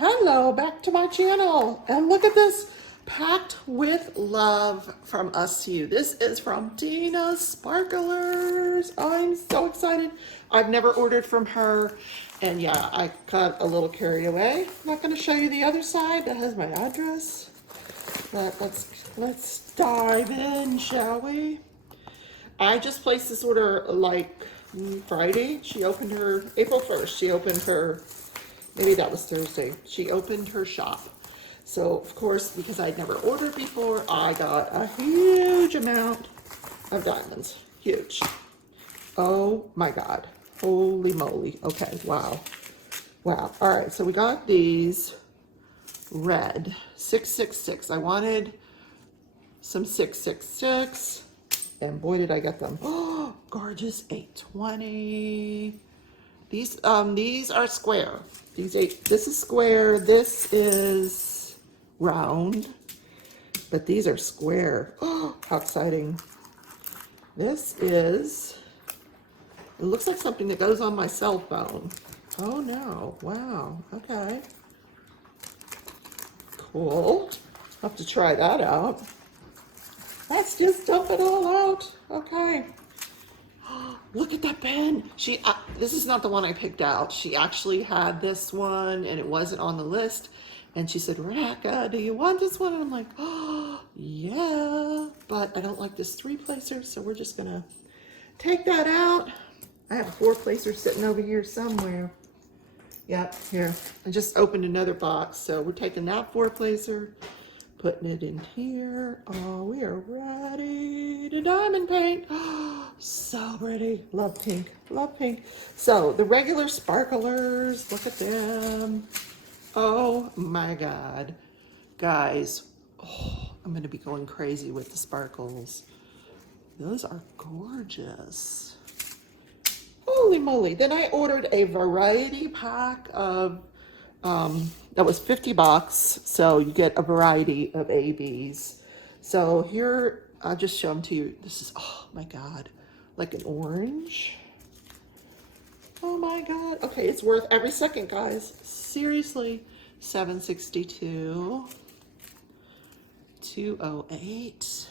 Hello, back to my channel. And look at this, packed with love from us to you. This is from Dina's Sparklers. I'm so excited. I've never ordered from her. And yeah, I got a little carried away. I'm not going to show you the other side that has my address. But let's dive in, shall we? I just placed this order like Friday. She opened her, April 1st, she opened her, maybe that was Thursday. She opened her shop. So, of course, because I'd never ordered before, I got a huge amount of diamonds. Huge. Oh my God. Holy moly. Okay, wow. Wow. All right, so we got these red 666. I wanted some 666, and boy did I get them. Oh, gorgeous 820. These are square. This is square, this is round, but these are square. Oh, how exciting. This is, it looks like something that goes on my cell phone. Oh no, wow, okay. Cool. I'll have to try that out. Let's just dump it all out. Okay. Look at that pen. This is not the one I picked out. She actually had this one and it wasn't on the list. And she said, Rebecca, do you want this one? And I'm like, oh, yeah, but I don't like this 3-placer. So we're just gonna take that out. I have a 4-placer sitting over here somewhere. Yep, here. I just opened another box. So we're taking that 4-placer, putting it in here. Oh, we are ready to diamond paint. So pretty. Love pink. Love pink. So the regular sparklers, look at them. Oh my God. Guys, oh, I'm going to be going crazy with the sparkles. Those are gorgeous. Holy moly. Then I ordered a variety pack of that was 50 bucks, so you get a variety of ABs. So here, I'll just show them to you. This is, oh my God, like an orange. Oh my God. Okay, it's worth every second, guys. Seriously, 762, 208,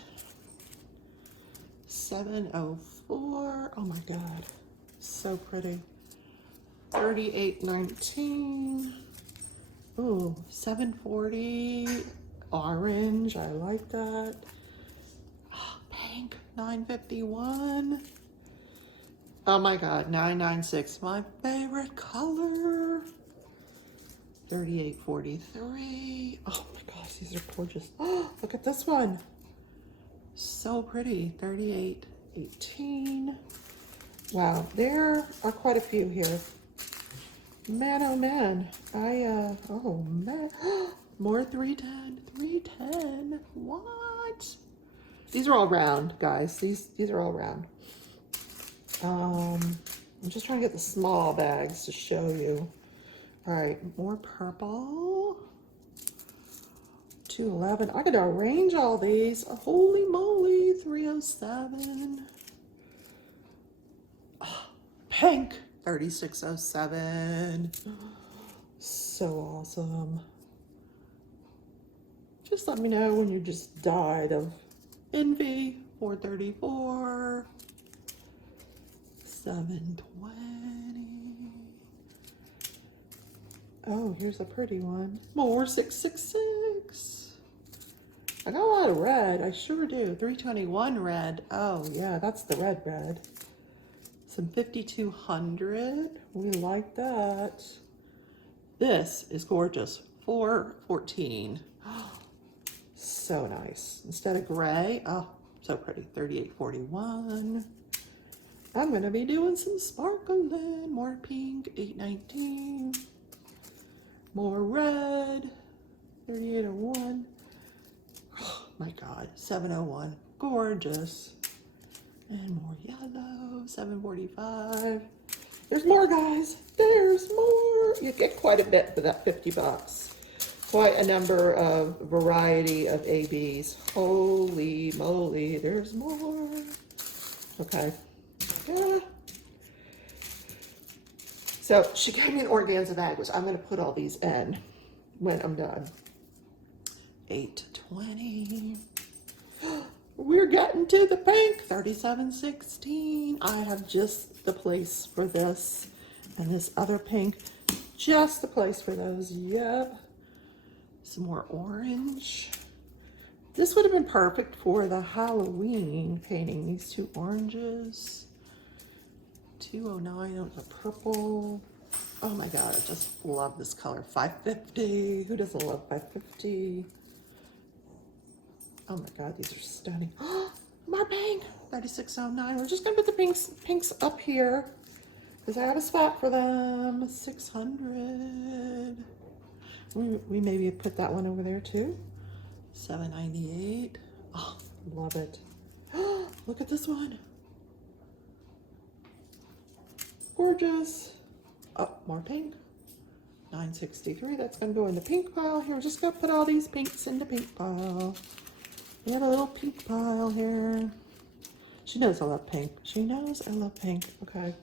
704. Oh my God, so pretty. 3819. Oh, 740 orange. I like that. Oh, pink 951. Oh my God, 996. My favorite color. 3843. Oh my gosh, these are gorgeous. Oh, look at this one. So pretty. 3818. Wow, there are quite a few here. Man, oh man, oh man, more 310, 310, what? These are all round, guys, these are all round. I'm just trying to get the small bags to show you. All right, more purple, 211, I gotta arrange all these, holy moly, 307, oh, pink, 3607. So awesome. Just let me know when you just died of envy. 434. 720. Oh, here's a pretty one. More 666. I got a lot of red. I sure do. 321 red. Oh, yeah, that's the red. Some 5200. We like that. This is gorgeous. 414. So nice. Instead of gray, oh, so pretty. 3841. I'm gonna be doing some sparkling. More pink. 819. More red. 3801. Oh my God. 701. Gorgeous. And more yellow. 745. There's more, guys. There's more. You get quite a bit for that 50 bucks. Quite a number of variety of ABs. Holy moly, there's more. Okay. Yeah. So she gave me an organza bag, which I'm going to put all these in. when I'm done. 820. We're getting to the pink. 3716. I have just the place for this. And this other pink, just the place for those. Yep. Some more orange. This would have been perfect for the Halloween painting. These two oranges. 209 on the purple. Oh my God, I just love this color. 550. Who doesn't love 550? Oh my God, these are stunning. More pink. 3609. We're just gonna put the pinks up here because I have a spot for them. 600. We maybe put that one over there too. 798. Oh, love it. Look at this one. Gorgeous. Oh, more pink. 963. That's going to go in the pink pile here. We're just going to put all these pinks in the pink pile. We have a little pink pile here. She knows I love pink. She knows I love pink. Okay.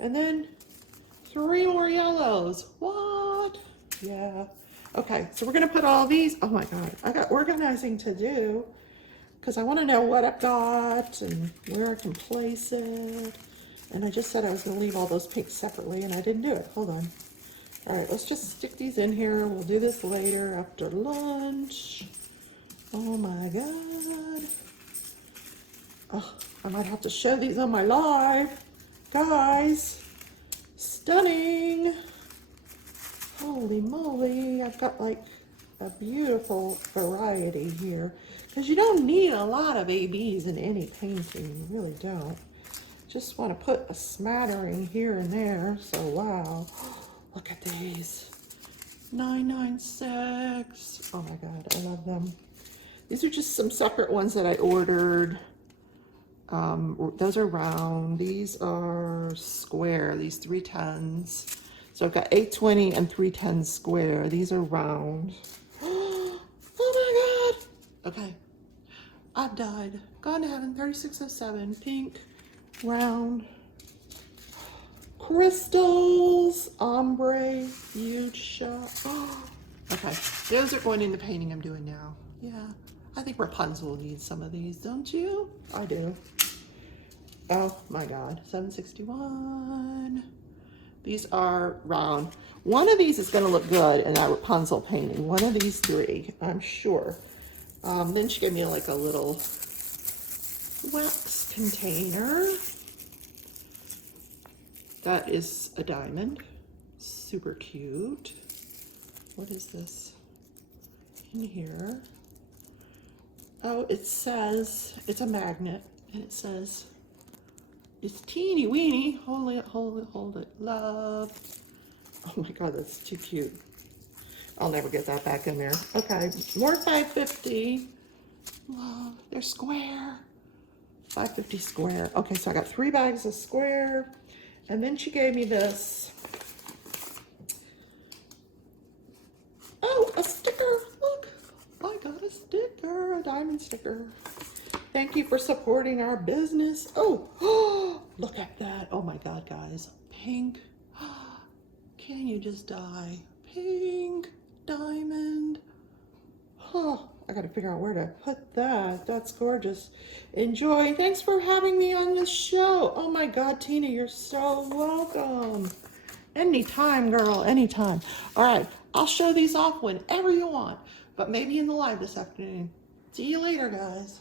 And then 3 more yellows. What? Yeah. Okay, so we're going to put all these. Oh my God. I got organizing to do because I want to know what I've got and where I can place it. And I just said I was going to leave all those pinks separately, and I didn't do it. Hold on. All right, let's just stick these in here. We'll do this later after lunch. Oh my God. Oh, I might have to show these on my live. Guys, stunning. Holy moly. I've got like a beautiful variety here because you don't need a lot of ABs in any painting. You really don't. Just want to put a smattering here and there. So wow, look at these. 996. Oh my God, I love them. These are just some separate ones that I ordered. Those are round. These are square. These 310s. So I've got 820 and 310 square. These are round. Oh my God. Okay, I've died. Gone to heaven. 3607. Pink. Round. Crystals, ombre, huge shot. Okay, those are going in the painting I'm doing now. Yeah, I think Rapunzel needs some of these, don't you? I do. Oh my God, 761. These are round. One of these is going to look good in that Rapunzel painting. One of these 3, I'm sure. Then she gave me like a little wax container. That is a diamond. Super cute. What is this in here? Oh, it says, it's a magnet, and it says, it's teeny weeny. Hold it, hold it, hold it. Love. Oh my God, that's too cute. I'll never get that back in there. Okay, more 550. Love, they're square. 550 square. Okay, so I got 3 bags of square. And then she gave me this. Oh, a sticker. Look, I got a sticker, a diamond sticker. Thank you for supporting our business. Oh, look at that. Oh my God, guys. Pink. Can you just die? Pink diamond. Oh, I got to figure out where to put that. That's gorgeous. Enjoy. Thanks for having me on this show. Oh my God, Tina, you're so welcome. Anytime, girl, anytime. All right, I'll show these off whenever you want, but maybe in the live this afternoon. See you later, guys.